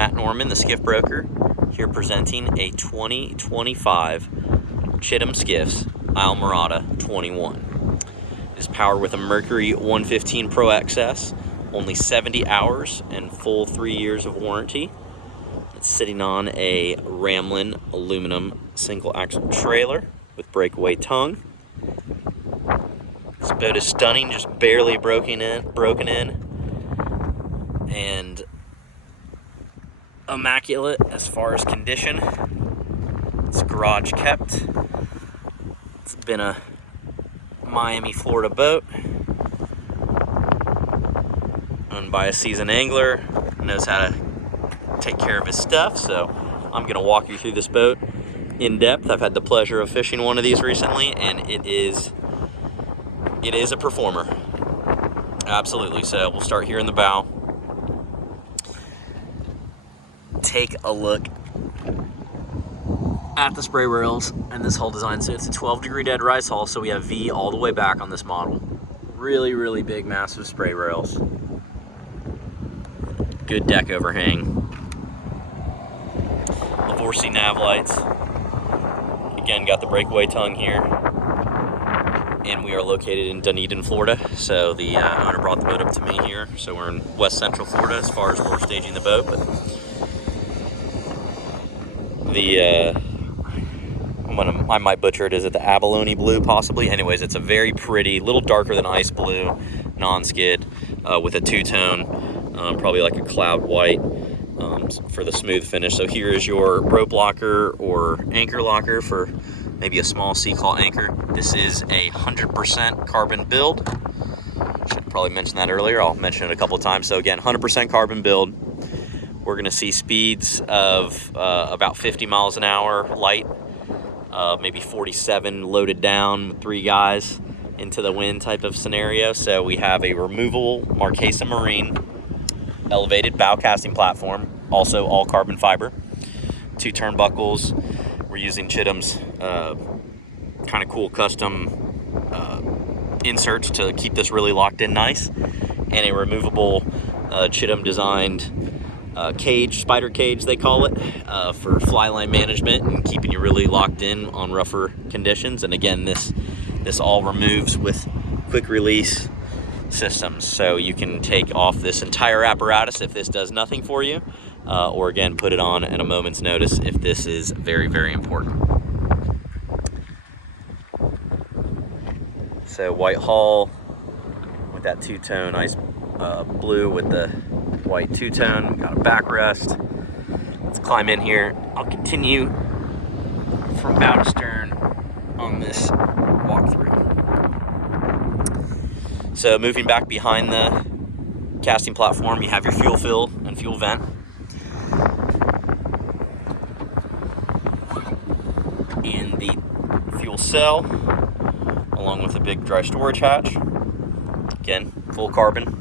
Matt Norman, the skiff broker, here presenting a 2025 Chittum Skiffs Islamorada 21. It is powered with a Mercury 115 ProXS, only 70 hours and full 3 years of warranty. It's sitting on a Ram-Lin aluminum single axle trailer with breakaway tongue. This boat is stunning, just barely broken in, and immaculate as far as condition. It's garage kept. It's been a Miami, Florida boat, owned by a seasoned angler, knows how to take care of his stuff. So I'm gonna walk you through this boat in depth. I've had the pleasure of fishing one of these recently, and it is a performer. Absolutely. So we'll start here in the bow. Take a look at the spray rails and this hull design. So it's a 12-degree Deadrise hull, so we have V all the way back on this model. Really, really big, massive spray rails. Good deck overhang. Lavorsi nav lights. Again, got the breakaway tongue here. And we are located in Dunedin, Florida. So the owner brought the boat up to me here. So we're in West Central Florida as far as we're staging the boat. But I might butcher it. Is it the abalone blue possibly? Anyways, it's a very pretty, little darker than ice blue, non-skid, with a two-tone, probably like a cloud white, for the smooth finish. So here is your rope locker or anchor locker for maybe a small sea claw anchor. This is a 100% carbon build. Should probably mention that earlier. I'll mention it a couple of times. So again, 100% carbon build. We're gonna see speeds of about 50 miles an hour light, maybe 47 loaded down with 3 guys into the wind type of scenario. So we have a removable Marquesa marine elevated bow casting platform, also all carbon fiber, 2 turnbuckles. We're using Chittum's kind of cool custom inserts to keep this really locked in nice, and a removable Chittum designed cage, spider cage they call it, for fly line management and keeping you really locked in on rougher conditions. And again, this all removes with quick release systems, so you can take off this entire apparatus if this does nothing for you, or again put it on at a moment's notice if this is very, very important. So white hull with that two-tone ice blue with the white two-tone. Got a backrest. Let's climb in here. I'll continue from bow to stern on this walkthrough. So moving back behind the casting platform, you have your fuel fill and fuel vent. And the fuel cell, along with a big dry storage hatch. Again, full carbon.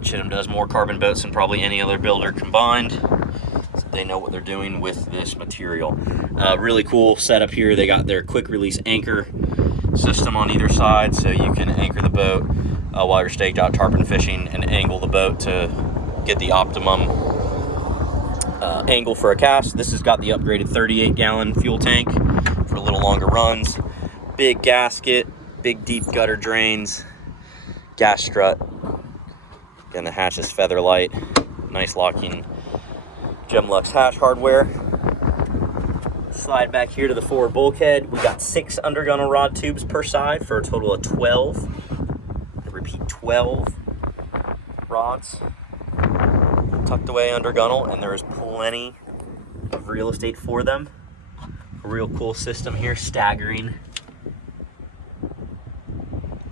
Chittum does more carbon boats than probably any other builder combined, so they know what they're doing with this material. Really cool setup here. They got their quick release anchor system on either side, so you can anchor the boat while you're staked out tarpon fishing and angle the boat to get the optimum angle for a cast. This has got the upgraded 38-gallon fuel tank for a little longer runs. Big gasket, big deep gutter drains, gas strut. Again, the hatch is feather light, nice locking Gemlux hatch hardware. Slide back here to the forward bulkhead. We got 6 under-gunnel rod tubes per side for a total of 12. I repeat, 12 rods tucked away under-gunnel, and there is plenty of real estate for them. A real cool system here, staggering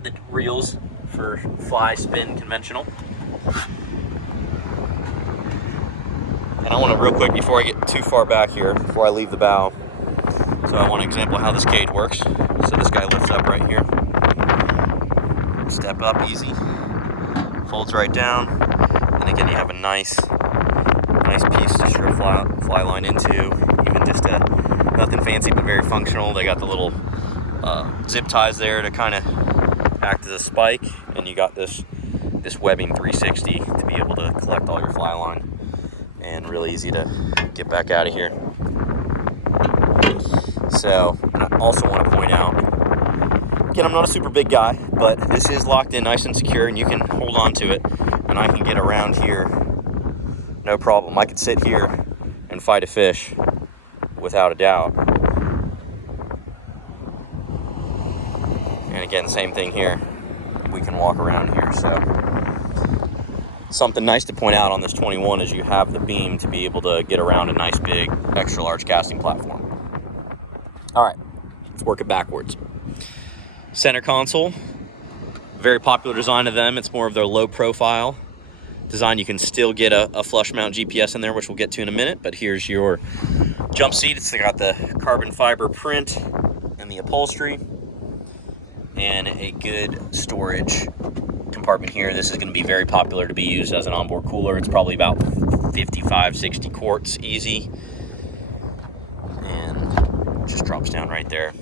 the reels for fly, spin, conventional. And I want to, real quick, before I get too far back here, before I leave the bow, so I want to example how this cage works. So this guy lifts up right here. Step up easy. Folds right down. And again, you have a nice piece to strip fly line into. Even just nothing fancy, but very functional. They got the little zip ties there to kind of act as a spike. And you got this webbing 360 to be able to collect collect all your fly line, and really easy to get back out of here. So I also want to point out, again, I'm not a super big guy, but this is locked in nice and secure, and you can hold on to it, and I can get around here no problem. I could sit here and fight a fish without a doubt. And again, same thing here. We can walk around here. So something nice to point out on this 21 is you have the beam to be able to get around a nice big extra large casting platform. All right, let's work it backwards. Center console, very popular design of them. It's more of their low profile design. You can still get a flush mount GPS in there, which we'll get to in a minute, but here's your jump seat. It's got the carbon fiber print and the upholstery, and a good storage compartment here. This is going to be very popular to be used as an onboard cooler. It's probably about 55-60 quarts easy, and just drops down right there.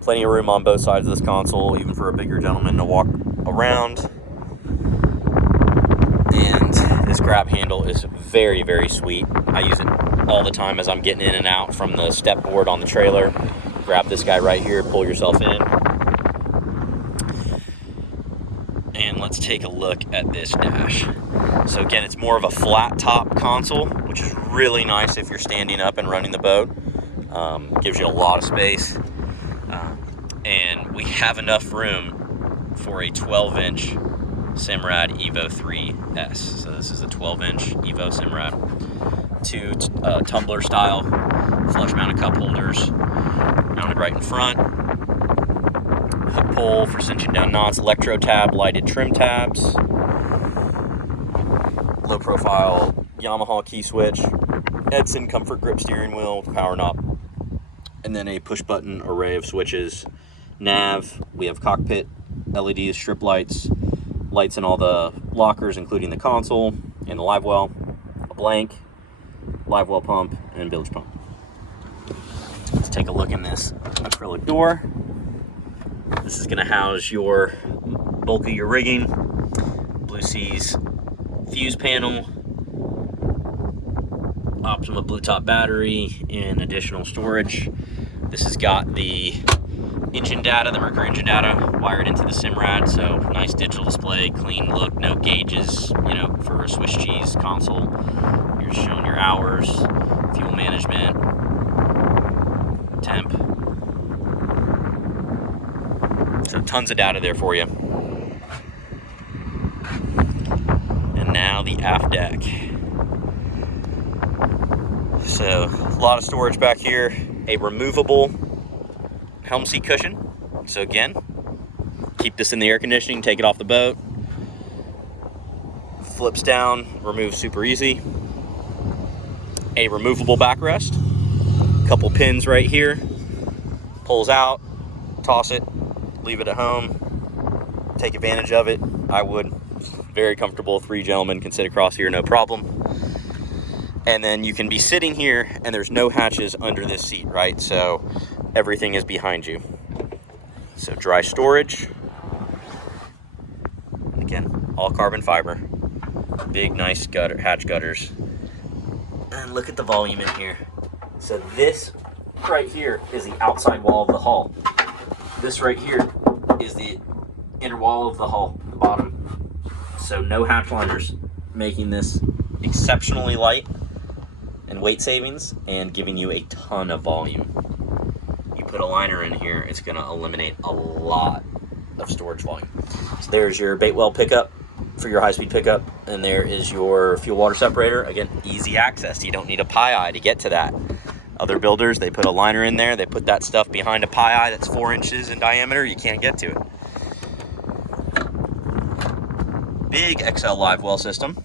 Plenty of room on both sides of this console, even for a bigger gentleman to walk around. And this grab handle is very, very sweet. I use it all the time as I'm getting in and out from the step board on the trailer. Grab this guy right here, pull yourself in. And let's take a look at this dash. So again, it's more of a flat top console, which is really nice if you're standing up and running the boat. Gives you a lot of space. And we have enough room for a 12-inch Simrad Evo 3S. So this is a 12-inch Evo Simrad. Two tumbler style flush mounted cup holders mounted right in front. Hook pole for cinching down knots, electro tab, lighted trim tabs, low profile Yamaha key switch, Edson comfort grip steering wheel with power knob, and then a push button array of switches. Nav, we have cockpit LEDs, strip lights, lights in all the lockers, including the console and the live well, a blank, live well pump, and bilge pump. Let's take a look in this acrylic door. This is going to house your bulk of your rigging, Blue Seas fuse panel, Optima blue top battery, and additional storage. This has got the engine data, the Mercury engine data, wired into the Simrad, so nice digital display, clean look, no gauges, you know, for a Swiss cheese console. You're showing your hours, fuel management, temp. So tons of data there for you. And now the aft deck. So a lot of storage back here, a removable helm seat cushion. So again, keep this in the air conditioning, take it off the boat. Flips down, removes super easy. A removable backrest. Couple pins right here. Pulls out, toss it, leave it at home. Take advantage of it. I would. Very comfortable. 3 gentlemen can sit across here, no problem. And then you can be sitting here and there's no hatches under this seat, right? So everything is behind you. So dry storage. Again, all carbon fiber. Big, nice gutter, hatch gutters. And look at the volume in here. So this right here is the outside wall of the hull. This right here is the inner wall of the hull, the bottom. So no hatch liners, making this exceptionally light and weight savings and giving you a ton of volume. You put a liner in here, it's going to eliminate a lot of storage volume. So there's your bait well pickup for your high-speed pickup, and there is your fuel water separator. Again, easy access. You don't need a pie eye to get to that. Other builders, they put a liner in there, they put that stuff behind a pie eye that's 4 inches in diameter, you can't get to it. Big XL live well system.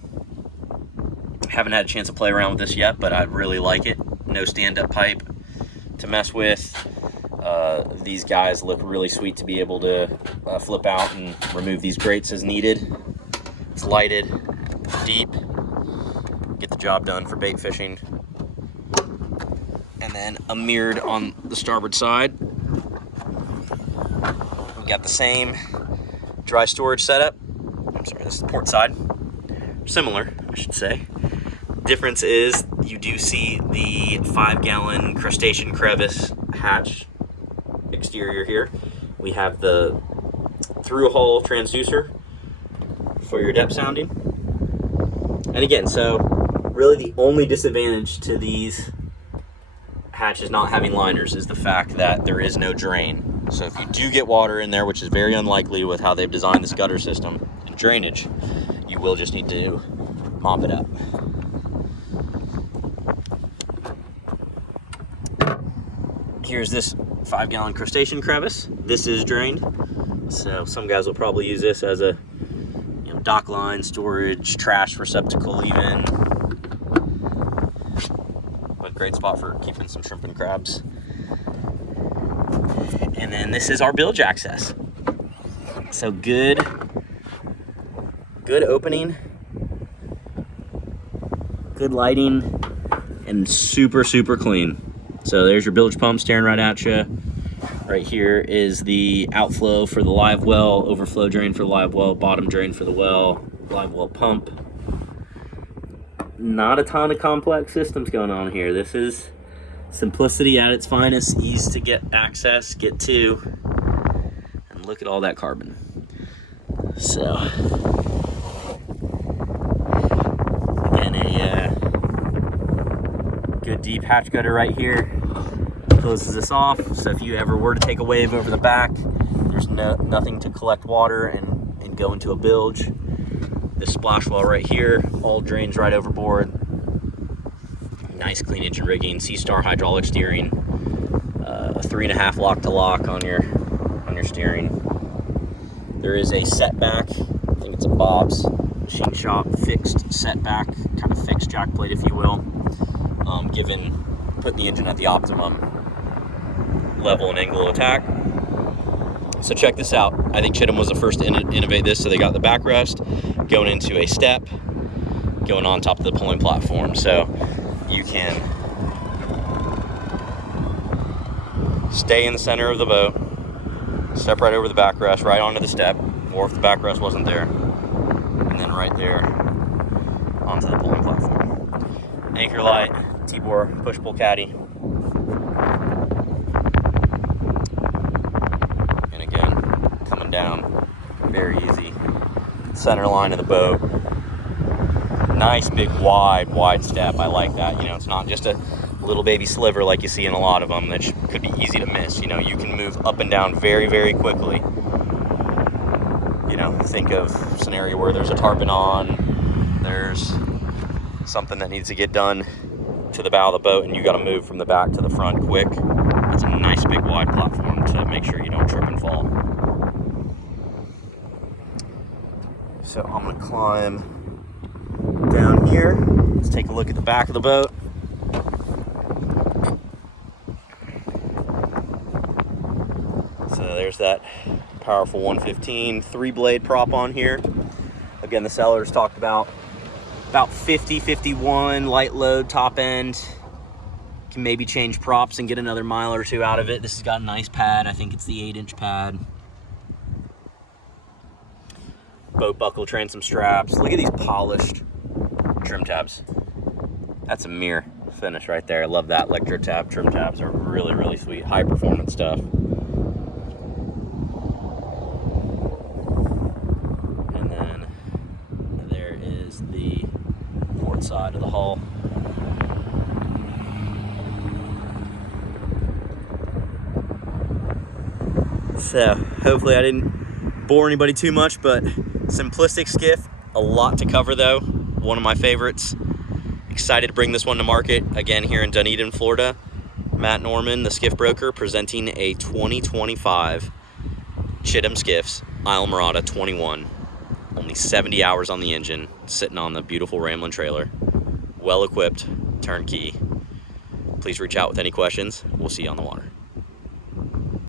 Haven't had a chance to play around with this yet, but I really like it. No stand-up pipe to mess with. These guys look really sweet to be able to flip out and remove these grates as needed. It's lighted, deep, get the job done for bait fishing. And then a mirrored on the starboard side. We've got the same dry storage setup. I'm sorry, this is the port side. similar, I should say. Difference is you do see the 5-gallon crustacean crevice hatch exterior here. We have the Thru-Hull transducer for your depth sounding. And again, so really the only disadvantage to these hatches not having liners is the fact that there is no drain. So if you do get water in there, which is very unlikely with how they've designed this gutter system and drainage, you will just need to mop it up. Here's this 5-gallon crustacean crevice. This is drained. So some guys will probably use this as a dock line, storage, trash receptacle even. But great spot for keeping some shrimp and crabs. And then this is our bilge access. So good opening, good lighting, and super clean. So there's your bilge pump staring right at you. Right here is the outflow for the live well, overflow drain for the live well, bottom drain for the well, live well pump. Not a ton of complex systems going on here. This is simplicity at its finest, ease to get access, get to, and look at all that carbon. So, again, a good deep hatch gutter right here. Closes this off, so if you ever were to take a wave over the back, there's nothing to collect water and go into a bilge. This splash well right here all drains right overboard. Nice clean engine rigging, C-Star hydraulic steering, a 3.5 lock to lock on your steering. There is a setback, I think it's a Bob's machine shop fixed setback, kind of fixed jack plate if you will, given putting the engine at the optimum level and angle of attack. So check this out. I think Chittum was the first to innovate this. So they got the backrest going into a step, going on top of the pulling platform. So you can stay in the center of the boat, step right over the backrest, right onto the step, or if the backrest wasn't there, and then right there onto the pulling platform. Anchor light, Tibor push-pull caddy. Down very easy, center line of the boat, nice big wide step. I like that. It's not just a little baby sliver like you see in a lot of them that could be easy to miss. You can move up and down very quickly. Think of a scenario where there's a tarpon on, there's something that needs to get done to the bow of the boat, and you got to move from the back to the front quick. It's a nice big wide platform to make sure you don't trip and fall. So I'm gonna climb down here. Let's take a look at the back of the boat. So there's that powerful 115 3-blade prop on here. Again, the sellers talked about 50, 51 light load top end. Can maybe change props and get another mile or two out of it. This has got a nice pad. I think it's the 8-inch pad. Boat buckle, transom straps. Look at these polished trim tabs. That's a mirror finish right there. I love that. Electro tab trim tabs are really sweet. High performance stuff. And then there is the port side of the hull. So hopefully I didn't bore anybody too much, but simplistic skiff, a lot to cover though. One of my favorites. Excited to bring this one to market again here in Dunedin, Florida. Matt Norman, the skiff broker, presenting a 2025 Chittum Skiffs Islamorada 21. Only 70 hours on the engine, sitting on the beautiful Ram-Lin trailer. Well equipped, turnkey. Please reach out with any questions. We'll see you on the water.